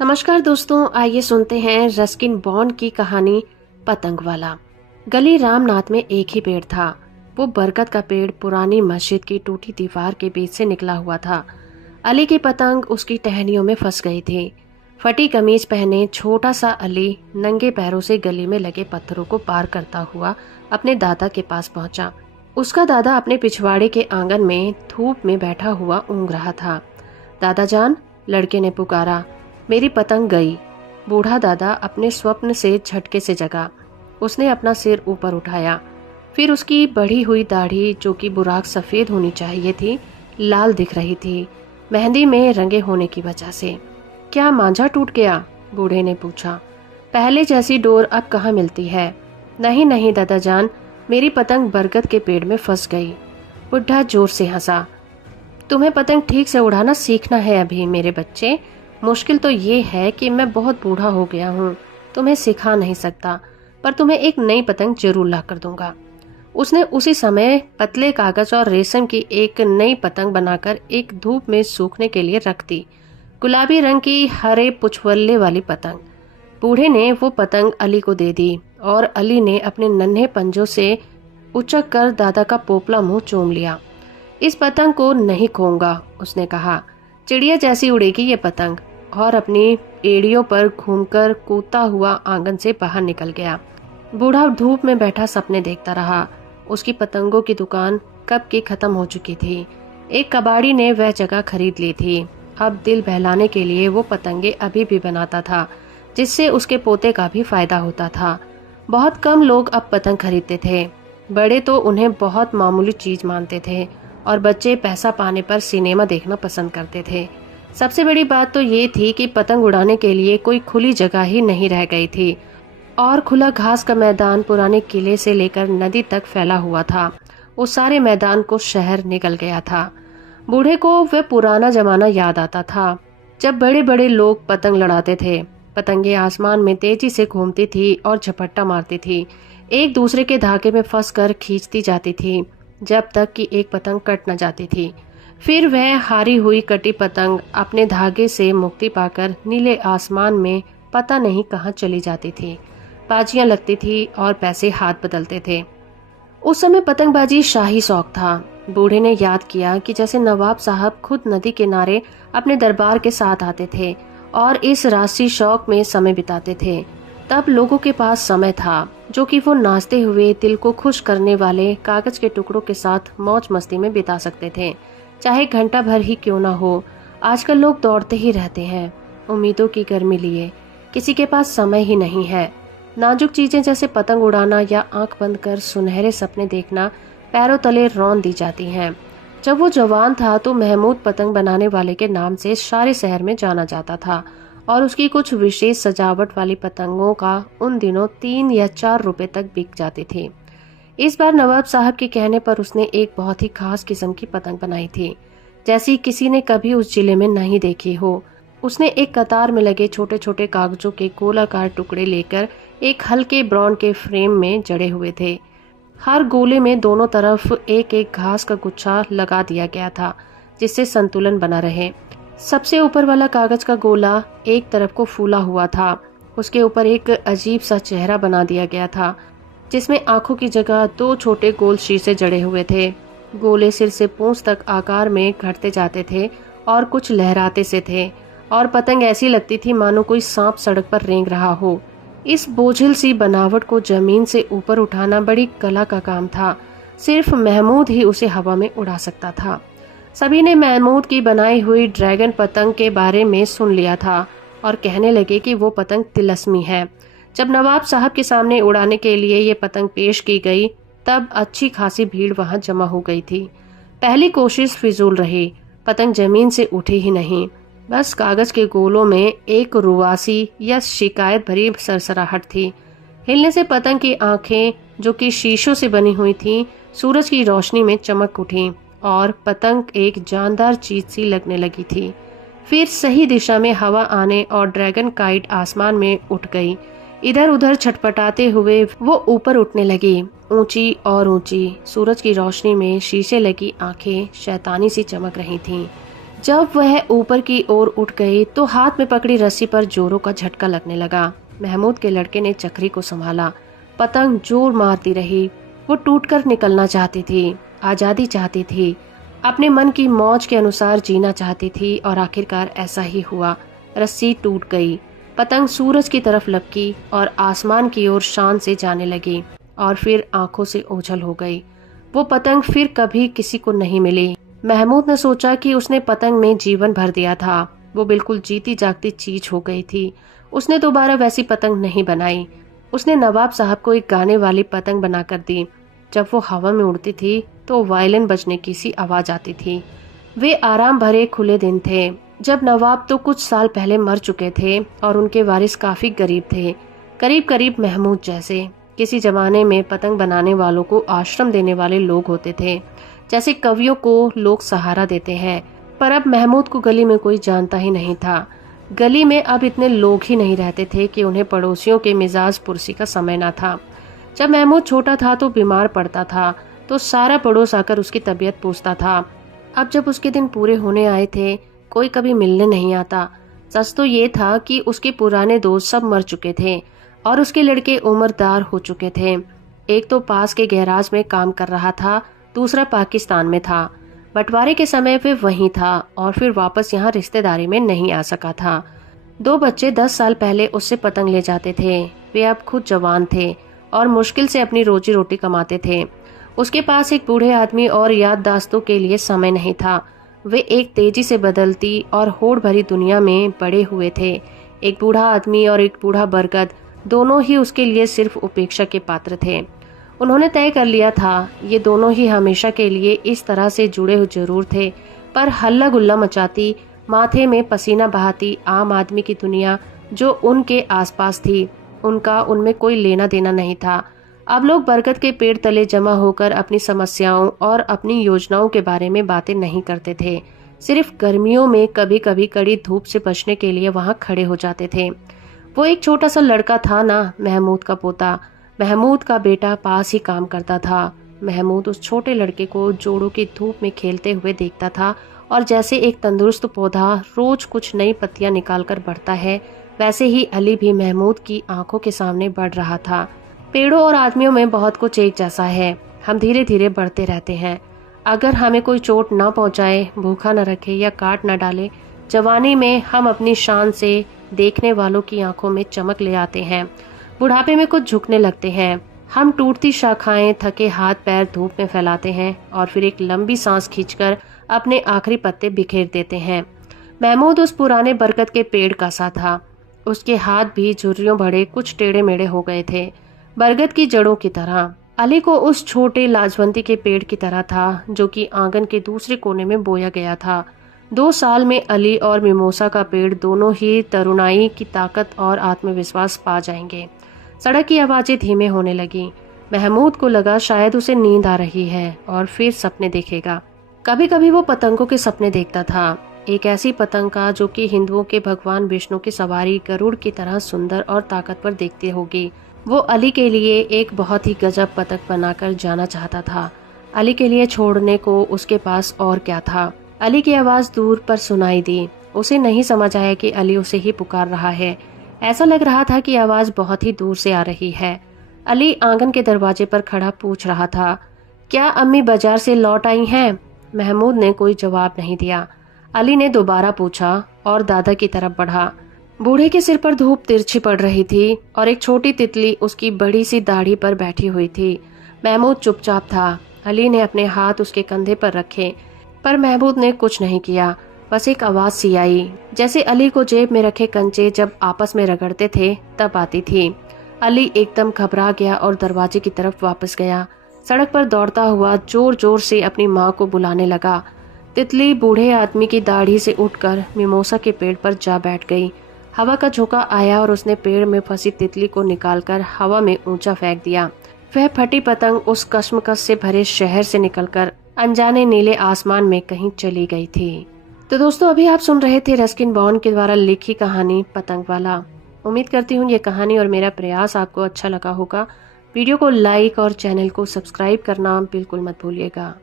नमस्कार दोस्तों, आइए सुनते हैं रस्किन बॉन्ड की कहानी पतंग वाला। गली रामनाथ में एक ही पेड़ था। वो बरगद का पेड़ पुरानी मस्जिद की टूटी दीवार के बीच से निकला हुआ था। अली की पतंग उसकी टहनियों में फंस गई थी। फटी कमीज पहने छोटा सा अली नंगे पैरों से गली में लगे पत्थरों को पार करता हुआ अपने दादा के पास पहुंचा। उसका दादा अपने पिछवाड़े के आंगन में धूप में बैठा हुआ ऊँघ रहा था। दादा जान, लड़के ने पुकारा, मेरी पतंग गई। बूढ़ा दादा अपने स्वप्न से झटके से जगा। उसने अपना सिर ऊपर उठाया। फिर उसकी बढ़ी हुई दाढ़ी, जो कि बुराक सफेद होनी चाहिए थी, लाल दिख रही थी, मेहंदी में रंगे होने की वजह से। क्या मांझा टूट गया? बूढ़े ने पूछा। पहले जैसी डोर अब कहाँ मिलती है? नहीं नहीं दादा जान, मेरी पतंग बरगद के पेड़ में फंस गई। बुढ़ा जोर से हंसा। तुम्हें पतंग ठीक से उड़ाना सीखना है अभी मेरे बच्चे। मुश्किल तो ये है कि मैं बहुत बूढ़ा हो गया हूँ, तुम्हें सिखा नहीं सकता, पर तुम्हें एक नई पतंग जरूर ला कर दूंगा। उसने उसी समय पतले कागज और रेशम की एक नई पतंग बनाकर एक धूप में सूखने के लिए रख दी। गुलाबी रंग की हरे पुछवल्ले वाली पतंग। बूढ़े ने वो पतंग अली को दे दी और अली ने अपने नन्हे पंजों से उचक कर दादा का पोपला मुंह चूम लिया। इस पतंग को नहीं खोऊंगा, उसने कहा। चिड़िया जैसी उड़ेगी ये पतंग। और अपनी एड़ियों पर घूमकर कूदता हुआ आंगन से बाहर निकल गया। बूढ़ा धूप में बैठा सपने देखता रहा। उसकी पतंगों की दुकान कब की खत्म हो चुकी थी। एक कबाड़ी ने वह जगह खरीद ली थी। अब दिल बहलाने के लिए वो पतंगे अभी भी बनाता था, जिससे उसके पोते का भी फायदा होता था। बहुत कम लोग अब पतंग खरीदते थे। बड़े तो उन्हें बहुत मामूली चीज मानते थे और बच्चे पैसा पाने पर सिनेमा देखना पसंद करते थे। सबसे बड़ी बात तो ये थी कि पतंग उड़ाने के लिए कोई खुली जगह ही नहीं रह गई थी और खुला घास का मैदान पुराने किले से लेकर नदी तक फैला हुआ था। उस सारे मैदान को शहर निकल गया था। बूढ़े को वह पुराना जमाना याद आता था, जब बड़े बड़े लोग पतंग लड़ाते थे। पतंगे आसमान में तेजी से घूमती थी और झपट्टा मारती थी, एक दूसरे के धागे में फंसकर खींचती जाती थी, जब तक कि एक पतंग कट न जाती थी। फिर वह हारी हुई कटी पतंग अपने धागे से मुक्ति पाकर नीले आसमान में पता नहीं कहाँ चली जाती थी। बाजियां लगती थी और पैसे हाथ बदलते थे। उस समय पतंगबाजी शाही शौक था। बूढ़े ने याद किया कि जैसे नवाब साहब खुद नदी किनारे अपने दरबार के साथ आते थे और इस राशि शौक में समय बिताते थे, तब लोगों के पास समय था जो कि वो नाचते हुए दिल को खुश करने वाले कागज के टुकड़ों के साथ मौज मस्ती में बिता सकते थे, चाहे घंटा भर ही क्यों ना हो। आजकल लोग दौड़ते ही रहते हैं, उम्मीदों की गर्मी लिए। किसी के पास समय ही नहीं है। नाजुक चीजें जैसे पतंग उड़ाना या आंख बंद कर सुनहरे सपने देखना पैरों तले रौंद दी जाती हैं। जब वो जवान था तो महमूद पतंग बनाने वाले के नाम से सारे शहर में जाना जाता था और उसकी कुछ विशेष सजावट वाली पतंगों का उन दिनों 3 या 4 रुपए तक बिक जाती थी। इस बार नवाब साहब के कहने पर उसने एक बहुत ही खास किस्म की पतंग बनाई थी, जैसी किसी ने कभी उस जिले में नहीं देखी हो। उसने एक कतार में लगे छोटे छोटे कागजों के गोलाकार टुकड़े लेकर एक हल्के ब्राउन के फ्रेम में जड़े हुए थे। हर गोले में दोनों तरफ एक एक घास का गुच्छा लगा दिया गया था, जिससे संतुलन बना रहे। सबसे ऊपर वाला कागज का गोला एक तरफ को फूला हुआ था। उसके ऊपर एक अजीब सा चेहरा बना दिया गया था, जिसमें आंखों की जगह 2 छोटे गोल शीशे जड़े हुए थे। गोले सिर से पूंछ तक आकार में घटते जाते थे और कुछ लहराते से थे, और पतंग ऐसी लगती थी मानो कोई सांप सड़क पर रेंग रहा हो। इस बोझिल सी बनावट को जमीन से ऊपर उठाना बड़ी कला का काम था। सिर्फ महमूद ही उसे हवा में उड़ा सकता था। सभी ने महमूद की बनाई हुई ड्रैगन पतंग के बारे में सुन लिया था और कहने लगे कि वो पतंग तिलस्मी है। जब नवाब साहब के सामने उड़ाने के लिए ये पतंग पेश की गई, तब अच्छी खासी भीड़ वहां जमा हो गई थी। पहली कोशिश फिजूल रही। पतंग जमीन से उठी ही नहीं, बस कागज के गोलों में एक रुआसी या शिकायत भरी सरसराहट थी। हिलने से पतंग की आंखें, जो कि शीशों से बनी हुई थीं, सूरज की रोशनी में चमक उठी और पतंग एक जानदार चीज सी लगने लगी थी। फिर सही दिशा में हवा आने और ड्रैगन काइट आसमान में उठ गई। इधर उधर छटपटाते हुए वो ऊपर उठने लगी, ऊंची और ऊंची। सूरज की रोशनी में शीशे लगी आंखें शैतानी सी चमक रही थीं। जब वह ऊपर की ओर उठ गई तो हाथ में पकड़ी रस्सी पर जोरों का झटका लगने लगा। महमूद के लड़के ने चक्री को संभाला। पतंग जोर मारती रही। वो टूटकर निकलना चाहती थी, आजादी चाहती थी, अपने मन की मौज के अनुसार जीना चाहती थी और आखिरकार ऐसा ही हुआ। रस्सी टूट गई। पतंग सूरज की तरफ लपकी और आसमान की ओर शान से जाने लगी और फिर आंखों से ओझल हो गई। वो पतंग फिर कभी किसी को नहीं मिली। महमूद ने सोचा कि उसने पतंग में जीवन भर दिया था। वो बिल्कुल जीती जागती चीज हो गई थी। उसने दोबारा वैसी पतंग नहीं बनाई। उसने नवाब साहब को एक गाने वाली पतंग बनाकर दी। जब वो हवा में उड़ती थी तो वायलिन बजने की सी आवाज आती थी। वे आराम भरे खुले दिन थे जब नवाब तो कुछ साल पहले मर चुके थे और उनके वारिस काफी गरीब थे, करीब करीब महमूद जैसे। किसी जमाने में पतंग बनाने वालों को आश्रम देने वाले लोग होते थे, जैसे कवियों को लोग सहारा देते हैं। पर अब महमूद को गली में कोई जानता ही नहीं था। गली में अब इतने लोग ही नहीं रहते थे कि उन्हें पड़ोसियों के मिजाज पुरसी का समय न था। जब महमूद छोटा था तो बीमार पड़ता था तो सारा पड़ोस आकर उसकी तबीयत पूछता था। अब जब उसके दिन पूरे होने आए थे, कोई कभी मिलने नहीं आता। सच तो ये था कि उसके पुराने दोस्त सब मर चुके थे और उसके लड़के उम्रदार हो चुके थे। एक तो पास के गैराज में काम कर रहा था, दूसरा पाकिस्तान में था। बंटवारे के समय वे वहीं था और फिर वापस यहाँ रिश्तेदारी में नहीं आ सका था। 2 बच्चे 10 साल पहले उससे पतंग ले जाते थे। वे अब खुद जवान थे और मुश्किल से अपनी रोजी रोटी कमाते थे। उसके पास एक बूढ़े आदमी और याददाश्तों के लिए समय नहीं था। वे एक तेजी से बदलती और होड़ भरी दुनिया में बड़े हुए थे। एक बूढ़ा आदमी और एक बूढ़ा बरगद, दोनों ही उसके लिए सिर्फ उपेक्षा के पात्र थे। उन्होंने तय कर लिया था ये दोनों ही हमेशा के लिए इस तरह से जुड़े हुए जरूर थे, पर हल्ला गुल्ला मचाती, माथे में पसीना बहाती आम आदमी की दुनिया जो उनके आसपास थी, उनका उनमें कोई लेना देना नहीं था। अब लोग बरगद के पेड़ तले जमा होकर अपनी समस्याओं और अपनी योजनाओं के बारे में बातें नहीं करते थे। सिर्फ गर्मियों में कभी कभी कड़ी धूप से बचने के लिए वहां खड़े हो जाते थे। वो एक छोटा सा लड़का था ना, महमूद का पोता। महमूद का बेटा पास ही काम करता था। महमूद उस छोटे लड़के को जोड़ों की धूप में खेलते हुए देखता था और जैसे एक तंदुरुस्त पौधा रोज कुछ नई पत्तियां निकालकर बढ़ता है, वैसे ही अली भी महमूद की आंखों के सामने बढ़ रहा था। पेड़ों और आदमियों में बहुत कुछ एक जैसा है। हम धीरे धीरे बढ़ते रहते हैं। अगर हमें कोई चोट न पहुंचाए, भूखा न रखे या काट न डाले, जवानी में हम अपनी शान से देखने वालों की आंखों में चमक ले आते हैं। बुढ़ापे में कुछ झुकने लगते हैं। हम टूटती शाखाएं, थके हाथ पैर धूप में फैलाते हैं और फिर एक लंबी सांस खींचकर अपने आखिरी पत्ते बिखेर देते हैं। महमूद उस पुराने बरगद के पेड़ का सा था। उसके हाथ भी झुर्रियों भरे कुछ टेढ़े मेढ़े हो गए थे, बरगद की जड़ों की तरह। अली को उस छोटे लाजवंती के पेड़ की तरह था जो कि आंगन के दूसरे कोने में बोया गया था। 2 साल में अली और मिमोसा का पेड़ दोनों ही तरुणाई की ताकत और आत्मविश्वास पा जाएंगे। सड़क की आवाजें धीमे होने लगी। महमूद को लगा शायद उसे नींद आ रही है और फिर सपने देखेगा। कभी कभी वो पतंगों के सपने देखता था। एक ऐसी पतंग का जो कि हिंदुओं के भगवान विष्णु की सवारी गरुड़ की तरह सुंदर और ताकतवर दिखती होगी। वो अली के लिए एक बहुत ही गजब पतंग बनाकर जाना चाहता था। अली के लिए छोड़ने को उसके पास और क्या था। अली की आवाज दूर पर सुनाई दी। उसे नहीं समझ आया कि अली उसे ही पुकार रहा है। ऐसा लग रहा था कि आवाज बहुत ही दूर से आ रही है। अली आंगन के दरवाजे पर खड़ा पूछ रहा था, क्या अम्मी बाजार से लौट आई हैं? महमूद ने कोई जवाब नहीं दिया। अली ने दोबारा पूछा और दादा की तरफ बढ़ा। बूढ़े के सिर पर धूप तिरछी पड़ रही थी और एक छोटी तितली उसकी बड़ी सी दाढ़ी पर बैठी हुई थी। महमूद चुपचाप था। अली ने अपने हाथ उसके कंधे पर रखे, पर महमूद ने कुछ नहीं किया। बस एक आवाज सी आई, जैसे अली को जेब में रखे कंचे जब आपस में रगड़ते थे तब आती थी। अली एकदम घबरा गया और दरवाजे की तरफ वापस गया। सड़क पर दौड़ता हुआ जोर जोर से अपनी माँ को बुलाने लगा। तितली बूढ़े आदमी की दाढ़ी से उठकर मिमोसा के पेड़ पर जा बैठ गई। हवा का झोंका आया और उसने पेड़ में फंसी तितली को निकालकर हवा में ऊंचा फेंक दिया। वह फटी पतंग उस कश्मकश से भरे शहर से निकलकर अनजाने नीले आसमान में कहीं चली गई थी। तो दोस्तों, अभी आप सुन रहे थे रस्किन बॉन्ड के द्वारा लिखी कहानी पतंग वाला। उम्मीद करती हूँ ये कहानी और मेरा प्रयास आपको अच्छा लगा होगा। वीडियो को लाइक और चैनल को सब्सक्राइब करना बिल्कुल मत भूलिएगा।